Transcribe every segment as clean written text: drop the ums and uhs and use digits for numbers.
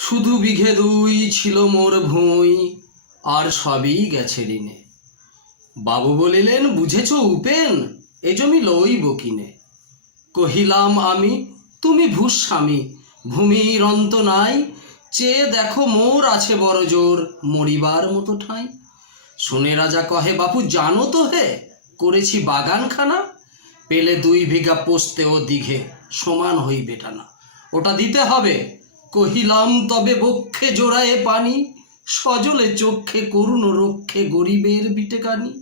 শুধু বিঘে দুই ছিল মোর ভুঁই, আর সবই গেছে ঋণে। বাবু বলিলেন, বুঝেছ উপেন, এ জমি লইব কিনে। কহিলাম আমি, তুমি ভূস্বামী, ভূমির অন্ত নাই, চেয়ে দেখো মোর আছে বড় জোর, মরিবার মতো ঠাঁই। শুনে রাজা কহে, বাপু জানো তো হে, করেছি বাগানখানা, পেলে 2 বিঘা পোস্তে ও দিঘে, সমান হইবে টানা। ওটা দিতে হবে। কহিলাম, তবে বক্ষে জোড়ায়ে পানি, সজলে চক্ষে করুণ রক্ষে গরিবের বিটেকানি।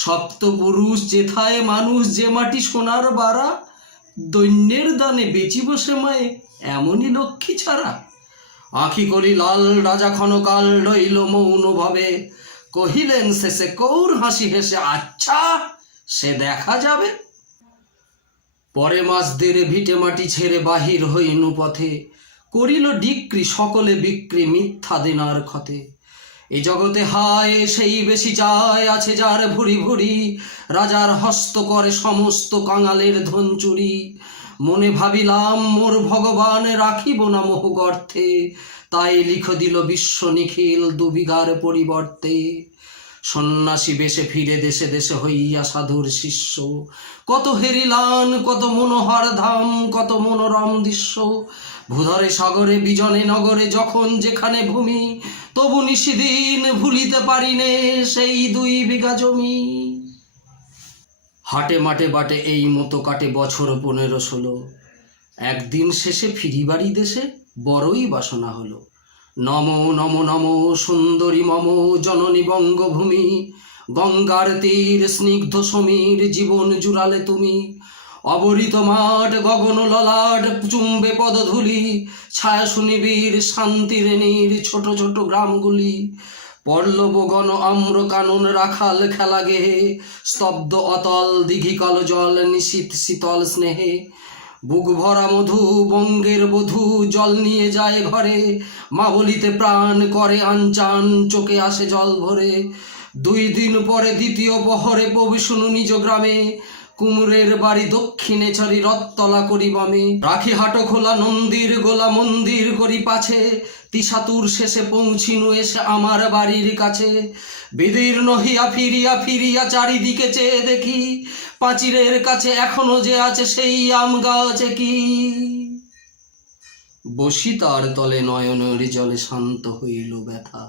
সপ্তপুরুষ যেথায় মানুষ, যে মাটি সোনার বাড়া, দৈন্যের দানে বেচিব সে মায়ে, এমনই লক্ষ্মী ছাড়া। আঁখি করি লাল, রাজা ক্ষণকাল রইল মৌন ভাবে। কহিলেন শেষে কৌর হাসি হেসে, আচ্ছা সে দেখা যাবে। পরে মাসদের ভিটে মাটি ছেড়ে বাহির হইনু পথে, করিল ডিক্রি সকলে বিক্রি মিথ্যা দেনার ক্ষতে। এ জগতে হায় সেই বেশি চায়, আছে যার ভুরি ভুরি, রাজার হস্ত করে সমস্ত কাঙালের ধন চুরি। মনে ভাবিলাম, মোর ভগবান রাখিব না মোহ গর্থে, তাই লিখ দিল বিশ্ব নিখিল 2 বিঘার পরিবর্তে। সন্ন্যাসী বেশে ফিরে দেশে দেশে হইয়া সাধুর শিষ্য, কত হেরিলান, কত মনোহর ধাম, কত মনোরম দৃশ্য। ভূধরে সাগরে বিজনে নগরে যখন যেখানে ভূমি, তবু নিশিদিন ভুলিতে পারিনে সেই 2 বিঘা জমি। হাটে মাঠে বাটে এই মতো কাটে বছর 15-16, একদিন শেষে ফিরি বাড়ি দেশে বড়ই বাসনা হলো। নমো নমো নমো সুন্দরী মম জননী বঙ্গভূমি, গঙ্গার তীর স্নিগ্ধ সমীর, জীবন জুড়ালে তুমি। অবরিত মাঠ গগন ললাট, চুম্বে পদধূলি, ছায়া সুনিবিড় শান্তির নীর, ছোট ছোট গ্রামগুলি। পল্লব গণ আম্র কানন রাখাল খেলা গেহে, স্তব্ধ অতল দিঘিকাল জল নিশীত শীতল স্নেহে। বুক ভরা মধু বঙ্গের বধূ, জল নিয়ে যায় ঘরে, মা বলিতে প্রাণ করে আনচান, চোখে আসে জল ভরে। 2 দিন পরে দ্বিতীয় প্রহরে প্রবেশনু নিজ গ্রামে, কুমুরের বাড়ি দক্ষিণে ছাড়ি রথতলা করি বামে। রাখি হাটো খোলা নন্দীর গোলা মন্দির করি পাছে, তিসাতুর শেষে পৌঁছিনু এসে আমার বাড়ির কাছে। বিদীর্ণ হইয়া ফিরিয়া ফিরিয়া চারিদিকে চেয়ে দেখি, পাঁচিরের কাছে এখনো যে আছে সেই আম গাছে কি। বসি তার তলে নয়নের জলে শান্ত হইল ব্যথা,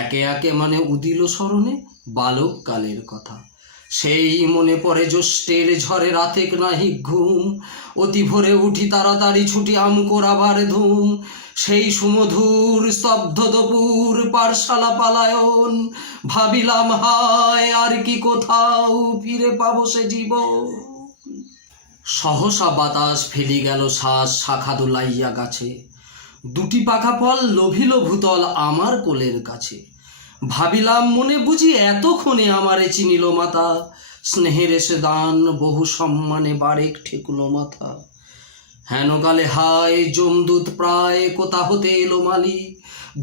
একে একে মানে উদিল স্মরণে বালক কালের কথা। সেই মনে পড়ে জ্যৈষ্ঠের ঝড়ে রাতে নাহি ঘুম, অতি ভোরে উঠি তাড়াতাড়ি ছুটি আম কোরাবার ধুম। সেই সুমধুর স্তব্ধ দুপুর পারশালা পালায়ন, ভাবিলাম হায় আর কি কোথাও ফিরে পাবো সে জীবন। সহসা বাতাস ফেলি গেল শ্বাস শাখা দোলাইয়া গাছে, 2টি পাখা ফল লোভিল ভূতল আমার কোলের কাছে। ভাবিলাম মনে বুঝি এতক্ষণে আমারে চিনিল মাতা, স্নেহের এসে দান বহু সম্মানে বারেক ঠেকুলো মাথা। হেনকালে হায় যমদূত প্রায় কোথা হতে এলো মালি,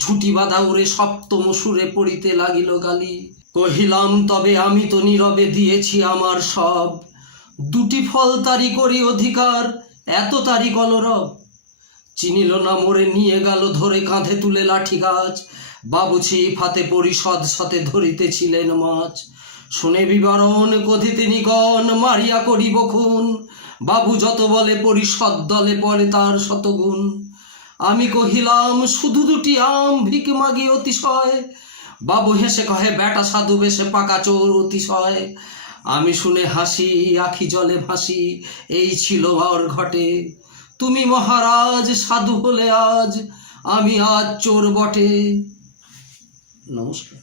ঝুটি বাঁধা উড়ে সপ্তম সুরে পড়িতে লাগিল গালি। কহিলাম, তবে আমি তো নীরবে দিয়েছি আমার সব, 2টি ফল তারি করি অধিকার, এত তারি কলরব। চিনিল না মোরে নিয়ে গেল ধরে কাঁধে তুলে লাঠি গাছ, বাবুছি ফাতে পরিষদ সাথে ধরিতেছিলেন মাছ। শুনে বিবরণ কথিতে নিগণ মারিয়া করিব খুন, বাবু যত বলে পরিষদ দলে পড়ে তার শতগুণ। আমি কহিলাম, শুধু 2টি আম ভিক মাগি অতিশয়, বাবু হেসে কহে, বেটা সাধু বেশে পাকা চোর অতিশয়। আমি শুনে হাসি, আখি জলে ভাসি, এই ছিল আর ঘটে। তুমি মহারাজ সাধু হলে আজ, আমি আজ চোর বটে। নমস্কার।